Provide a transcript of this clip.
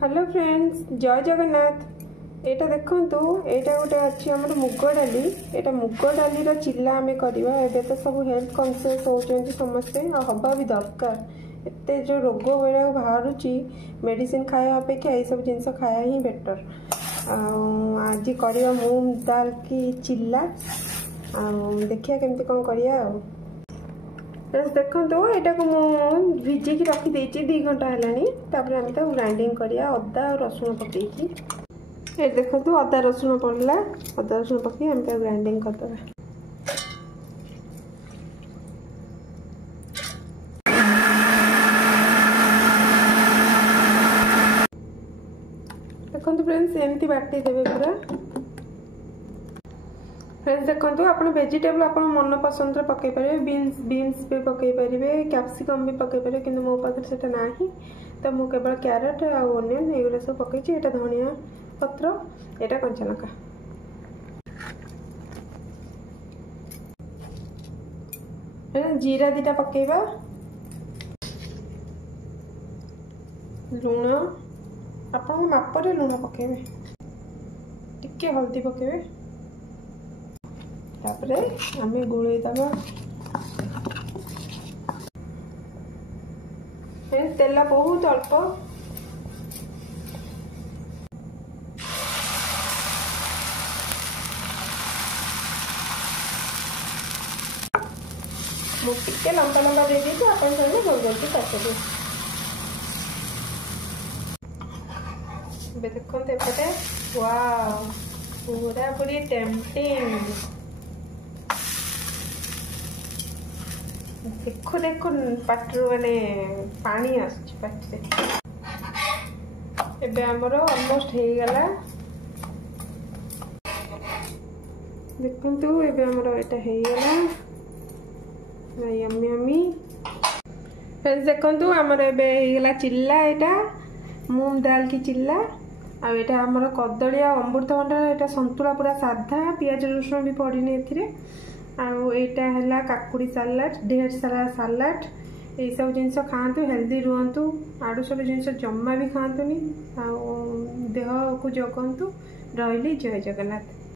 Hello friends, जय जगन्नाथ। एटा देखंतु, एटा गोटे अच्छी हमर मुग डाली। एटा मुग डाली रो चिल्ला हमें करबा। एबे तो सब हेल्थ कॉन्शियस होचंती समस्ते आ हबा भी दरकार। एते जो रोग बेरा बाहरुची मेडिसिन खाया अपेक्षा ए सब जिंस खाया ही बेटर। आज करबा मूंग दाल की चिल्ला। देखिया केमती कोन करिया। देखो तो यहाँ को भिजेक रखी 2 घंटा है। ग्राइंडिंग करिया अदा और रसुण पकईकी। देखो अदा रसुण पड़ला। अदा रसुण पकई आम ग्राइंडिंग करदे। देखो फ्रेंड्स एमती बाटी देवे पूरा। फ्रेंड्स देखो आप वेजिटेबल आप मन पसंद पकई पारे। बीन्स भी पकई पारे, कैप्सिकम भी पकई पारे, कि मो पाखे से ना तो मुझे केवल क्यारेट और ओनियन ये सब पकई। ये धनिया पत्र, यहाँ कंचा लंका। जीरा 2टा पकेबा, लुण आप मापरे लुण पकेबे, टिके हल्दी पकेबे, तापरे आमे गोले दबा। तेल बहुत अल्प। मुझे लंका लंका दे दी आप जल्दी जल्दी काटे। देखो एपटे वाओ पूरा पूरी टेम्पटिंग। देखो देखो पाटर माने पानी आसटे। एबे हमरो ऑलमोस्ट हो गला। देखंतु एबे हमरो एटा हो गला। Yummy yummy. फ्रेंड्स देखंतु हमरो एबे हो गला चिल्ला। एटा मूंग दाल की चिल्ला। आ एटा हमरो कदली आ अमृतभंडा। एटा संतुला पूरा साधा, प्याज रसुण भी पड़ीने एथिरे। आईटा है काकुड़ी सालाड, ढेर सारा सालाड। ये सब जिनस खातु, हेल्दी रुहतु। आड़ू साड़ू जिनस जमा भी खातुनी। देह को जगंतु। रही जय जगन्नाथ।